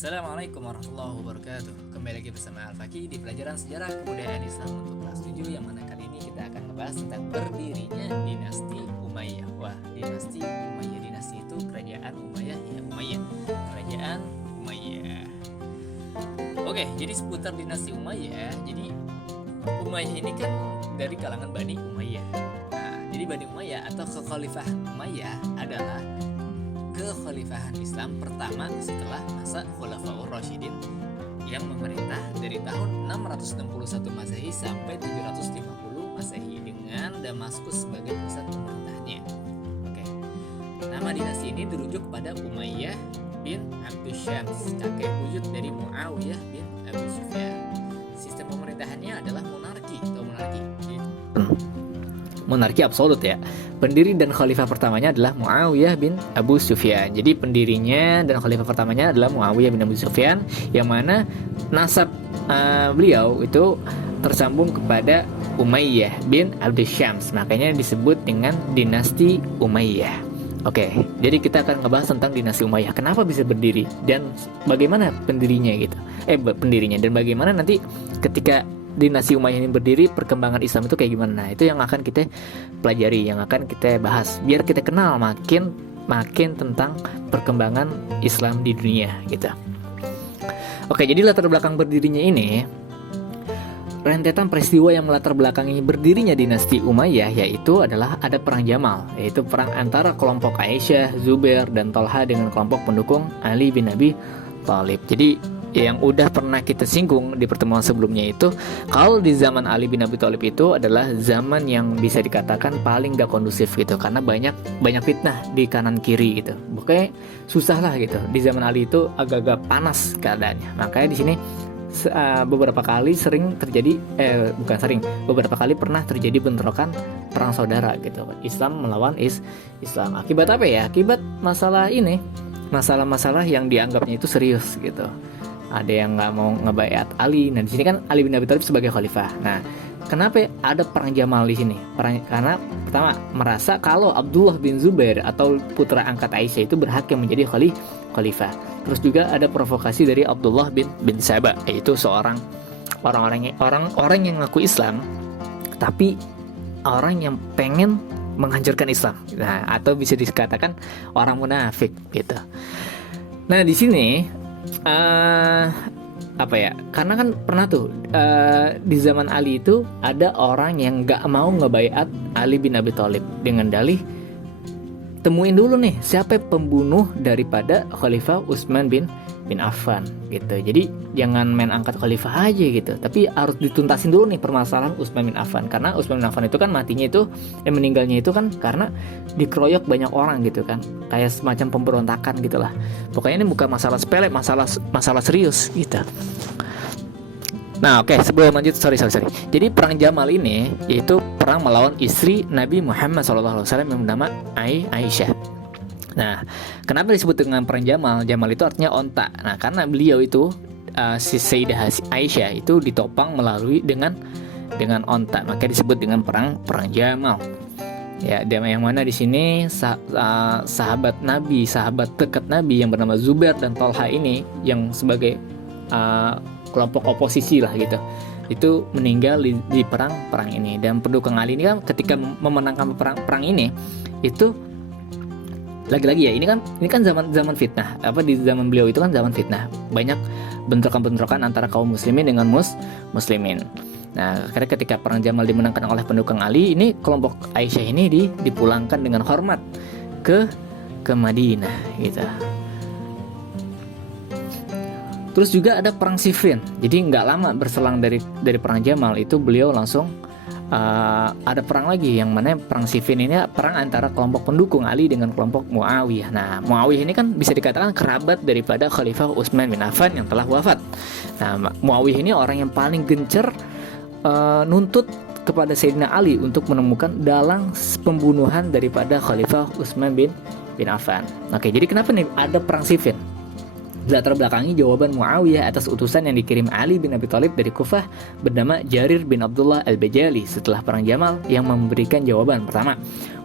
Assalamualaikum warahmatullahi wabarakatuh. Kembali lagi bersama Al-Faqih di pelajaran sejarah kebudayaan Islam untuk kelas 7, yang mana kali ini kita akan membahas tentang berdirinya dinasti Umayyah. Wah, dinasti Umayyah, dinasti itu kerajaan Umayyah, ya Umayyah, kerajaan Umayyah. Oke, jadi seputar dinasti Umayyah. Jadi Umayyah ini kan dari kalangan Bani Umayyah. Nah, jadi Bani Umayyah atau kekhalifahan Umayyah adalah kekhalifahan Islam pertama setelah masa Khulafaur Rasyidin yang memerintah dari tahun 661 Masehi sampai 750 Masehi dengan Damaskus sebagai pusat pemerintahannya. Oke. Nama dinasti ini dirujuk kepada Umayyah bin Abdus Syams, kakek buyut dari Muawiyah bin Abi Sufyan. Sistem pemerintahannya adalah monarki atau monarki. Monarki absolut ya. Pendiri dan khalifah pertamanya adalah Muawiyah bin Abu Sufyan. Jadi pendirinya dan khalifah pertamanya adalah Muawiyah bin Abu Sufyan, yang mana nasab beliau itu tersambung kepada Umayyah bin Abdus Syams. Makanya disebut dengan dinasti Umayyah. Oke, jadi kita akan ngebahas tentang dinasti Umayyah. Kenapa bisa berdiri dan bagaimana pendirinya gitu. Pendirinya dan bagaimana nanti ketika dinasti Umayyah ini berdiri, perkembangan Islam itu kayak gimana. Nah, itu yang akan kita pelajari, yang akan kita bahas biar kita kenal makin tentang perkembangan Islam di dunia gitu. Oke, jadi latar belakang berdirinya ini, rentetan peristiwa yang melatar belakangi berdirinya dinasti Umayyah yaitu adalah ada perang Jamal, yaitu perang antara kelompok Aisyah, Zubair dan Tolha dengan kelompok pendukung Ali bin Abi Thalib. Jadi yang udah pernah kita singgung di pertemuan sebelumnya itu, kalau di zaman Ali bin Abi Thalib itu adalah zaman yang bisa dikatakan paling gak kondusif gitu, karena banyak fitnah di kanan kiri gitu. Pokoknya susah lah gitu. Di zaman Ali itu agak-agak panas keadaannya. Makanya di sini beberapa kali beberapa kali pernah terjadi bentrokan perang saudara gitu. Islam melawan Islam. Akibat apa ya? Akibat masalah masalah yang dianggapnya itu serius gitu. Ada yang nggak mau ngebaiat Ali. Nah, di sini kan Ali bin Abi Thalib sebagai khalifah. Nah, kenapa ada perang Jamal di sini? Karena pertama merasa kalau Abdullah bin Zubair atau putra angkat Aisyah itu berhak yang menjadi khalifah. Terus juga ada provokasi dari Abdullah bin Sabah, yaitu seorang orang yang ngaku Islam tapi orang yang pengen menghancurkan Islam. Nah, atau bisa dikatakan orang munafik gitu. Nah, di sini karena kan pernah tuh di zaman Ali itu ada orang yang gak mau ngebaiat Ali bin Abi Thalib dengan dalih, temuin dulu nih siapa pembunuh daripada Khalifah Utsman bin Affan gitu. Jadi jangan main angkat khalifah aja gitu, tapi harus dituntasin dulu nih permasalahan Utsman bin Affan. Karena Utsman bin Affan itu kan meninggalnya itu kan karena dikeroyok banyak orang gitu kan, kayak semacam pemberontakan gitulah. Pokoknya ini bukan masalah sepele, masalah serius gitu. Nah, oke, sebelum lanjut, sorry. Jadi perang Jamal ini yaitu perang melawan istri Nabi Muhammad SAW yang bernama Aisyah. Nah, kenapa disebut dengan perang Jamal? Jamal itu artinya onta. Nah, karena beliau itu si Sayyidah Aisyah itu ditopang dengan onta, maka disebut dengan perang Jamal. Ya, yang mana di sini sahabat dekat Nabi yang bernama Zubair dan Tolha ini yang sebagai kelompok oposisi lah gitu, itu meninggal di perang ini. Dan pendukung Ali ini kan ketika memenangkan perang ini itu lagi-lagi ya, ini kan zaman fitnah. Di zaman beliau itu kan zaman fitnah. Banyak bentrokan-bentrokan antara kaum muslimin dengan muslimin. Nah, karena ketika perang Jamal dimenangkan oleh pendukung Ali, ini kelompok Aisyah ini dipulangkan dengan hormat ke Madinah gitu. Terus juga ada perang Siffin. Jadi nggak lama berselang dari perang Jamal itu beliau langsung ada perang lagi, yang mana perang Siffin ini perang antara kelompok pendukung Ali dengan kelompok Muawiyah. Nah, Muawiyah ini kan bisa dikatakan kerabat daripada Khalifah Utsman bin Affan yang telah wafat. Nah, Muawiyah ini orang yang paling gencar nuntut kepada Sayyidina Ali untuk menemukan dalang pembunuhan daripada Khalifah Utsman bin Affan. Oke, jadi kenapa nih ada perang Siffin? Latar belakangi jawaban Muawiyah atas utusan yang dikirim Ali bin Abi Thalib dari Kufah bernama Jarir bin Abdullah al-Bajali setelah perang Jamal, yang memberikan jawaban pertama.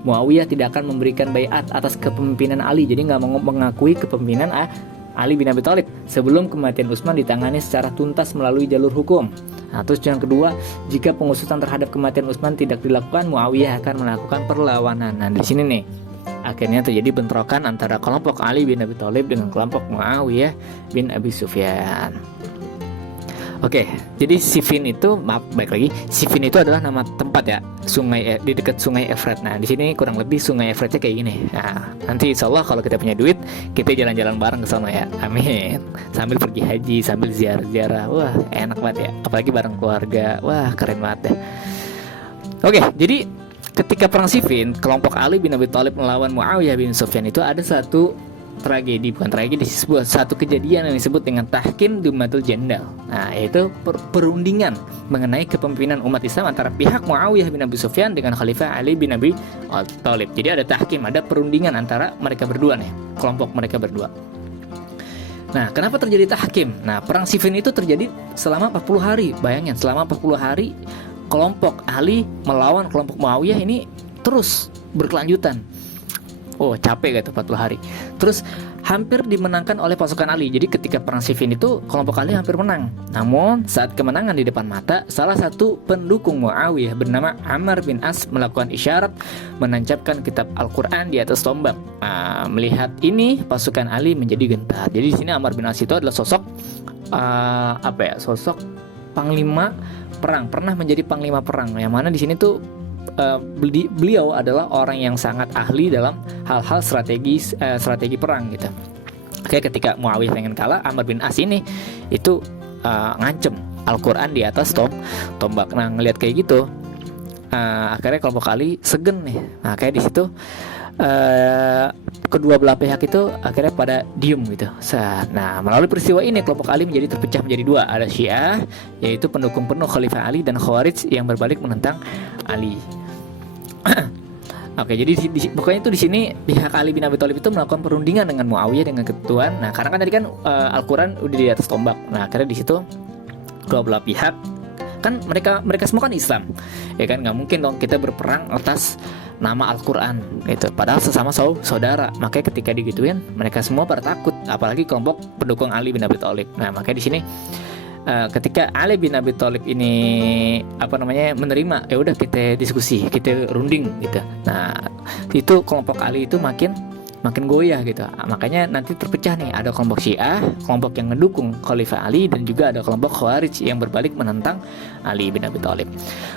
Muawiyah tidak akan memberikan baiat atas kepemimpinan Ali, jadi nggak mau mengakui kepemimpinan Ali bin Abi Thalib sebelum kematian Utsman ditangani secara tuntas melalui jalur hukum. Nah, terus yang kedua, jika pengusutan terhadap kematian Utsman tidak dilakukan, Muawiyah akan melakukan perlawanan. Nah, di sini nih akhirnya terjadi bentrokan antara kelompok Ali bin Abi Thalib dengan kelompok Muawiyah bin Abi Sufyan. Oke, jadi Siffin itu, baik lagi, Siffin itu adalah nama tempat ya, sungai di dekat Sungai Efrat. Nah, di sini kurang lebih Sungai Efratnya kayak gini. Nah, nanti insya Allah kalau kita punya duit, kita jalan-jalan bareng ke sana ya, amin. Sambil pergi haji, sambil ziarah-ziarah, wah enak banget ya, apalagi bareng keluarga, wah keren banget ya. Oke, jadi ketika perang Siffin, kelompok Ali bin Abi Thalib melawan Muawiyah bin Sufyan itu ada satu tragedi, bukan tragedi, sebuah satu kejadian yang disebut dengan Tahkim Dumatul Jandal. Nah, yaitu perundingan mengenai kepemimpinan umat Islam antara pihak Muawiyah bin Abi Sufyan dengan Khalifah Ali bin Abi Thalib. Jadi ada tahkim, ada perundingan antara mereka berdua nih, kelompok mereka berdua. Nah, kenapa terjadi tahkim? Nah, perang Siffin itu terjadi selama 40 hari. Bayangin, selama 40 hari kelompok Ali melawan kelompok Muawiyah ini terus berkelanjutan. Oh, capek gitu 40 hari. Terus hampir dimenangkan oleh pasukan Ali. Jadi ketika perang Siffin itu kelompok Ali hampir menang. Namun saat kemenangan di depan mata, salah satu pendukung Muawiyah bernama Ammar bin As melakukan isyarat menancapkan kitab Al-Quran di atas tombak. Melihat ini pasukan Ali menjadi gentar. Jadi di sini Ammar bin As itu adalah sosok sosok panglima perang, pernah menjadi panglima perang. Yang mana di sini tuh beliau adalah orang yang sangat ahli dalam hal-hal strategi perang gitu. Oke, ketika Muawiyah pengen kalah, Ammar bin As ini itu ngancem Al-Quran di atas tombak. Nah, ngelihat kayak gitu, akhirnya kelompok Ali segen nih. Nah, kayak di situ kedua belah pihak itu akhirnya pada diem gitu. Nah, melalui peristiwa ini kelompok Ali menjadi terpecah menjadi dua. Ada Syiah, yaitu pendukung penuh Khalifah Ali, dan Khawarij yang berbalik menentang Ali. Oke, jadi pokoknya itu di sini pihak Ali bin Abi Thalib itu melakukan perundingan dengan Muawiyah dengan ketentuan. Nah, karena kan tadi kan Al-Quran udah di atas tombak. Nah, akhirnya di situ kedua belah pihak kan mereka semua kan Islam, ya kan, nggak mungkin dong kita berperang atas nama Al-Quran gitu. Padahal sesama saudara. Makanya ketika digituin mereka semua pada takut, apalagi kelompok pendukung Ali bin Abi Thalib. Nah, makanya di sini ketika Ali bin Abi Thalib ini menerima, ya udah kita diskusi, kita runding gitu. Nah, itu kelompok Ali itu makin goyah gitu. Makanya nanti terpecah nih, ada kelompok Syiah, kelompok yang mendukung Khalifah Ali, dan juga ada kelompok Khawarij yang berbalik menentang Ali bin Abi Thalib.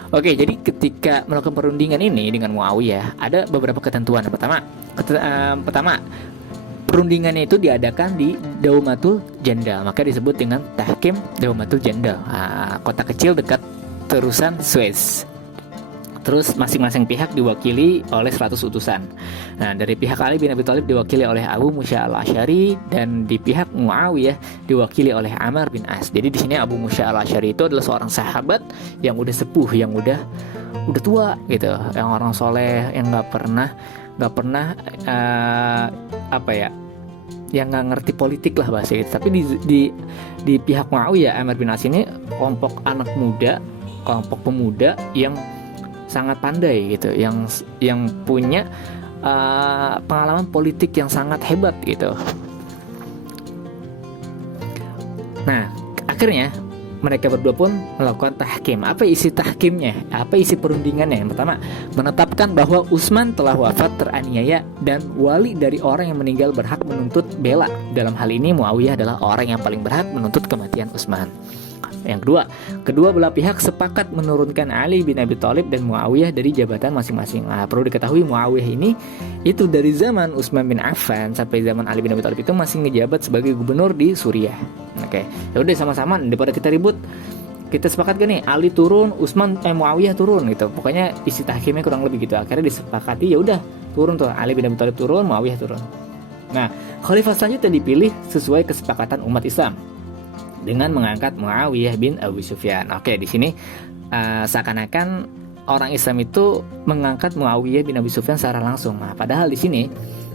Oke, jadi ketika melakukan perundingan ini dengan Muawiyah, ada beberapa ketentuan. Pertama, perundingannya itu diadakan di Daumatul Jandal, maka disebut dengan Tahkim Daumatul Jandal, kota kecil dekat terusan Suez. Terus masing-masing pihak diwakili oleh 100 utusan. Nah, dari pihak Ali bin Abi Thalib diwakili oleh Abu Musa al-Asy'ari, dan di pihak Muawiyah diwakili oleh Ammar bin As. Jadi di sini Abu Musa al-Asy'ari itu adalah seorang sahabat yang udah sepuh, yang udah tua gitu, yang orang soleh, yang nggak pernah yang nggak ngerti politik lah bahasa itu. Tapi di pihak Muawiyah, Ammar bin As ini kelompok anak muda, kelompok pemuda yang sangat pandai gitu, yang punya pengalaman politik yang sangat hebat gitu. Nah, akhirnya mereka berdua pun melakukan tahkim. Apa isi tahkimnya? Apa isi perundingannya? Yang pertama, menetapkan bahwa Utsman telah wafat teraniaya dan wali dari orang yang meninggal berhak menuntut bela. Dalam hal ini Muawiyah adalah orang yang paling berhak menuntut kematian Utsman. Yang kedua, kedua belah pihak sepakat menurunkan Ali bin Abi Thalib dan Muawiyah dari jabatan masing-masing. Nah, perlu diketahui Muawiyah ini itu dari zaman Utsman bin Affan sampai zaman Ali bin Abi Thalib itu masih ngejabat sebagai gubernur di Suriah. Oke, ya udah sama-sama, daripada kita ribut, kita sepakat gak nih, Ali turun, Muawiyah turun gitu. Pokoknya isi tahkimnya kurang lebih gitu. Akhirnya disepakati, ya udah turun tuh, Ali bin Abi Thalib turun, Muawiyah turun. Nah, khalifah selanjutnya dipilih sesuai kesepakatan umat Islam dengan mengangkat Muawiyah bin Abi Sufyan. Oke, di sini seakan-akan orang Islam itu mengangkat Muawiyah bin Abi Sufyan secara langsung. Nah, padahal di sini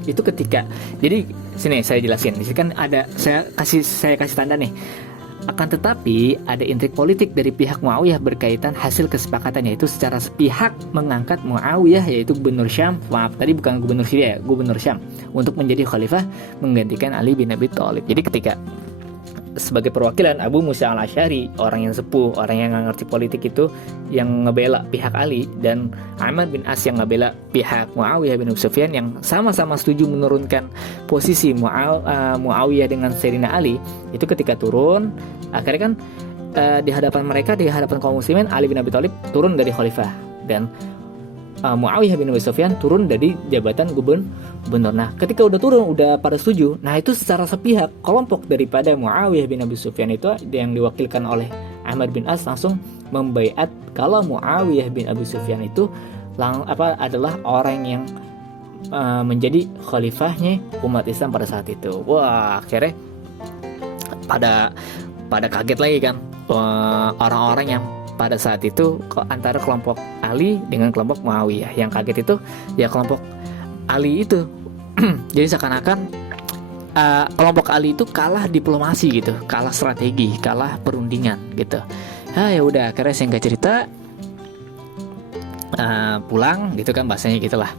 itu ketika, jadi sini saya jelasin. Di sini kan ada, saya kasih tanda nih. Akan tetapi ada intrik politik dari pihak Muawiyah berkaitan hasil kesepakatan, yaitu secara sepihak mengangkat Muawiyah, yaitu gubernur Syam, maaf tadi bukan gubernur Syria, gubernur Syam, untuk menjadi khalifah menggantikan Ali bin Abi Thalib. Jadi ketika sebagai perwakilan Abu Musa al-Asy'ari, orang yang sepuh, orang yang nggak ngerti politik itu, yang ngebela pihak Ali, dan Amr bin As yang ngebela pihak Muawiyah bin Abi Sufyan, yang sama-sama setuju menurunkan posisi Muawiyah dengan Sayyidina Ali, itu ketika turun, akhirnya kan di hadapan mereka, di hadapan kaum muslimin, Ali bin Abi Thalib turun dari khalifah, dan Muawiyah bin Abi Sufyan turun dari jabatan gubernur. Nah, ketika udah turun, udah pada setuju. Nah, itu secara sepihak kelompok daripada Muawiyah bin Abi Sufyan itu yang diwakilkan oleh Amr bin As langsung membaiat kalau Muawiyah bin Abi Sufyan itu adalah orang yang menjadi khalifahnya umat Islam pada saat itu. Wah, akhirnya pada kaget lagi kan orang-orang yang pada saat itu antara kelompok Ali dengan kelompok Muawiyah. Yang kaget itu ya kelompok Ali itu. Jadi seakan-akan kelompok Ali itu kalah diplomasi gitu, kalah strategi, kalah perundingan gitu. Ya udah, akhirnya singkat cerita pulang gitu kan, bahasanya gitulah.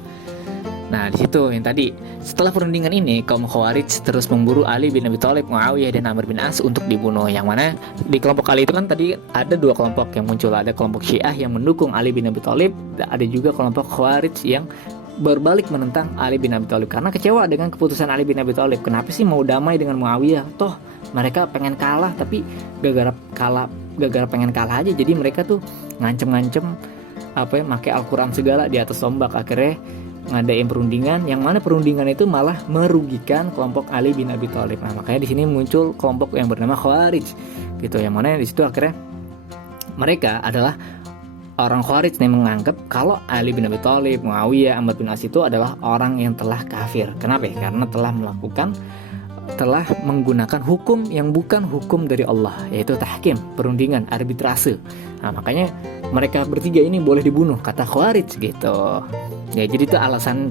Nah, di situ yang tadi, setelah perundingan ini, kaum Khawarij terus memburu Ali bin Abi Thalib, Muawiyah dan Amr bin As untuk dibunuh. Yang mana di kelompok Ali itu kan tadi ada dua kelompok yang muncul, ada kelompok Syiah yang mendukung Ali bin Abi Thalib, ada juga kelompok Khawarij yang berbalik menentang Ali bin Abi Thalib karena kecewa dengan keputusan Ali bin Abi Thalib. Kenapa sih mau damai dengan Muawiyah? Toh mereka pengen kalah, tapi gara-gara pengen kalah aja, jadi mereka tuh ngancem-ngancem pakai Al-Quran segala di atas ombak. Akhirnya ngadain perundingan, yang mana perundingan itu malah merugikan kelompok Ali bin Abi Thalib. Nah, makanya di sini muncul kelompok yang bernama Khawarij gitu, yang mana di situ akhirnya mereka adalah orang Khawarij yang menganggap kalau Ali bin Abi Thalib, Muawiyah, Amr bin As itu adalah orang yang telah kafir. Kenapa? Karena telah menggunakan hukum yang bukan hukum dari Allah, yaitu tahkim, perundingan, arbitrase. Nah, makanya mereka bertiga ini boleh dibunuh, kata Khawarij gitu. Ya, jadi itu alasan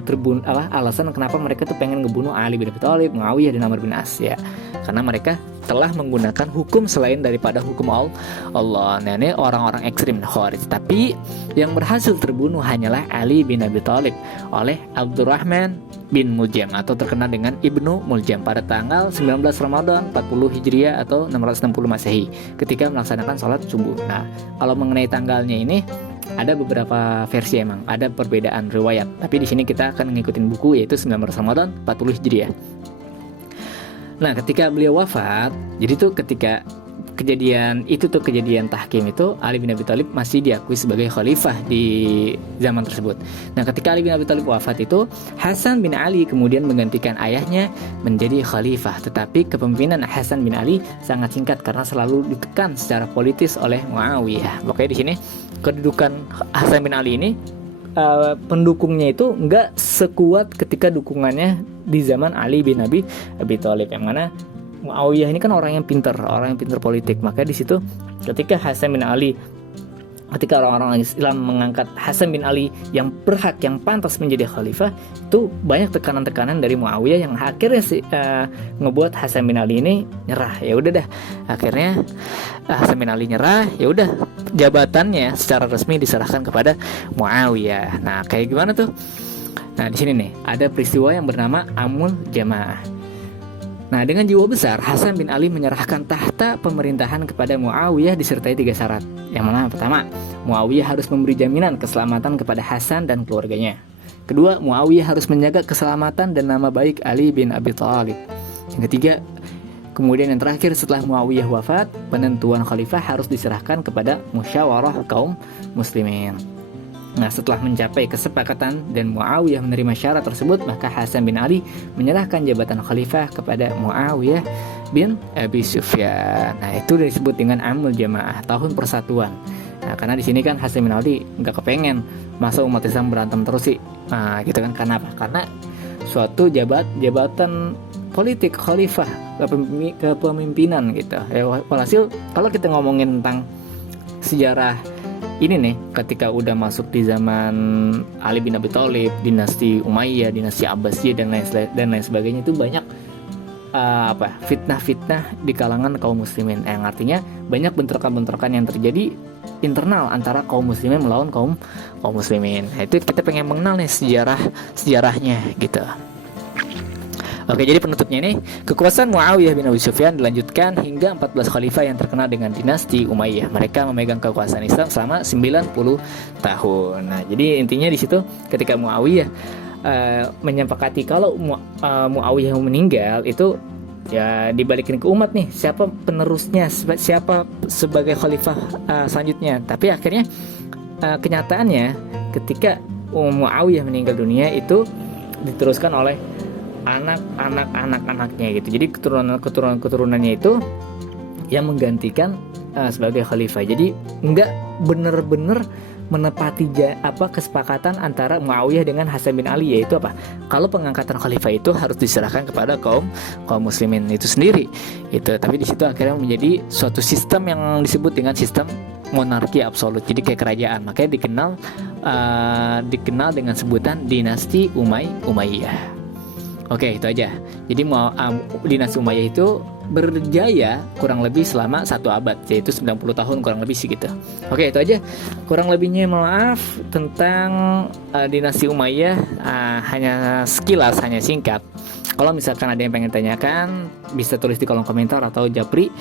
kenapa mereka tuh pengen ngebunuh Ali bin Abi Thalib, Muawiyah dan Amr bin As ya. Karena mereka telah menggunakan hukum selain daripada hukum Allah. Nah, ini orang-orang ekstrim Khawarij. Tapi yang berhasil terbunuh hanyalah Ali bin Abi Thalib oleh Abdurrahman bin Muljam atau terkenal dengan Ibnu Muljam pada tanggal 19 Ramadan 40 Hijriah atau 660 Masehi ketika melaksanakan sholat subuh. Nah, kalau mengenai tanggalnya ini ada beberapa versi, emang ada perbedaan riwayat. Tapi di sini kita akan ngikutin buku, yaitu 19 Ramadan 40 Hijriah. Nah, ketika beliau wafat, jadi tuh ketika kejadian tahkim itu, Ali bin Abi Thalib masih diakui sebagai khalifah di zaman tersebut. Nah, ketika Ali bin Abi Thalib wafat itu, Hasan bin Ali kemudian menggantikan ayahnya menjadi khalifah. Tetapi kepemimpinan Hasan bin Ali sangat singkat karena selalu ditekan secara politis oleh Muawiyah. Makanya di sini kedudukan Hasan bin Ali ini pendukungnya itu nggak sekuat ketika dukungannya di zaman Ali bin Abi Thalib, yang mana Muawiyah ini kan orang yang pintar politik. Maka di situ ketika orang-orang Islam mengangkat Hasan bin Ali yang berhak, yang pantas menjadi khalifah, itu banyak tekanan-tekanan dari Muawiyah yang akhirnya ngebuat Hasan bin Ali ini nyerah. Ya udah dah, akhirnya Hasan bin Ali nyerah. Ya udah, jabatannya secara resmi diserahkan kepada Muawiyah. Nah, kayak gimana tuh? Nah, di sini nih ada peristiwa yang bernama Amul Jamaah. Nah, dengan jiwa besar, Hasan bin Ali menyerahkan tahta pemerintahan kepada Muawiyah disertai 3 syarat. Yang mana pertama, Muawiyah harus memberi jaminan keselamatan kepada Hasan dan keluarganya. Kedua, Muawiyah harus menjaga keselamatan dan nama baik Ali bin Abi Thalib. Yang ketiga, kemudian yang terakhir, setelah Muawiyah wafat, penentuan khalifah harus diserahkan kepada musyawarah kaum muslimin. Nah, setelah mencapai kesepakatan dan Muawiyah menerima syarat tersebut, maka Hasan bin Ali menyerahkan jabatan khalifah kepada Muawiyah bin Abi Sufyan. Nah, itu disebut dengan Amul Jamaah, tahun persatuan. Nah, karena di sini kan Hasan bin Ali nggak kepengen masa umat Islam berantem terus sih. Nah, gitu kan, kenapa? Karena suatu jabatan politik khalifah, kepemimpinan gitu. Ya, walhasil kalau kita ngomongin tentang sejarah ini nih, ketika udah masuk di zaman Ali bin Abi Thalib, dinasti Umayyah, dinasti Abbasiyah dan lain sebagainya, itu banyak fitnah-fitnah di kalangan kaum muslimin, yang artinya banyak bentrokan-bentrokan yang terjadi internal antara kaum muslimin melawan kaum muslimin. Nah, itu kita pengen mengenal nih sejarahnya gitu. Oke, jadi penutupnya ini, kekuasaan Muawiyah bin Abi Sufyan dilanjutkan hingga 14 khalifah yang terkenal dengan dinasti Umayyah. Mereka memegang kekuasaan Islam selama 90 tahun. Nah, jadi intinya di situ ketika Muawiyah menyepakati kalau Muawiyah meninggal, itu ya dibalikin ke umat nih, siapa penerusnya, siapa sebagai khalifah selanjutnya. Tapi akhirnya kenyataannya ketika Muawiyah meninggal dunia itu diteruskan oleh anak-anaknya gitu. Jadi keturunannya itu yang menggantikan sebagai khalifah. Jadi enggak benar-benar menepati kesepakatan antara Muawiyah dengan Hasan bin Ali, yaitu apa? Kalau pengangkatan khalifah itu harus diserahkan kepada kaum muslimin itu sendiri. Itu. Tapi di situ akhirnya menjadi suatu sistem yang disebut dengan sistem monarki absolut. Jadi kayak kerajaan. Makanya dikenal dengan sebutan dinasti Umayyah. Oke, itu aja. Jadi dinasti Umayyah itu berjaya kurang lebih selama 1 abad, yaitu 90 tahun kurang lebih sih gitu. Oke, itu aja. Kurang lebihnya maaf tentang dinasti Umayyah, hanya sekilas, hanya singkat. Kalau misalkan ada yang pengen tanyakan, bisa tulis di kolom komentar atau japri.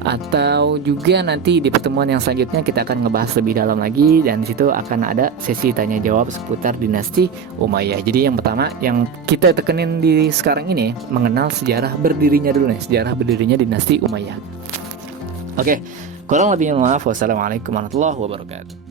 Atau juga nanti di pertemuan yang selanjutnya kita akan ngebahas lebih dalam lagi, dan disitu akan ada sesi tanya jawab seputar dinasti Umayyah. Jadi yang pertama yang kita tekenin di sekarang ini mengenal sejarah berdirinya dulu nih, sejarah berdirinya dinasti Umayyah. Oke, kurang lebihnya maaf. Wassalamualaikum warahmatullahi wabarakatuh.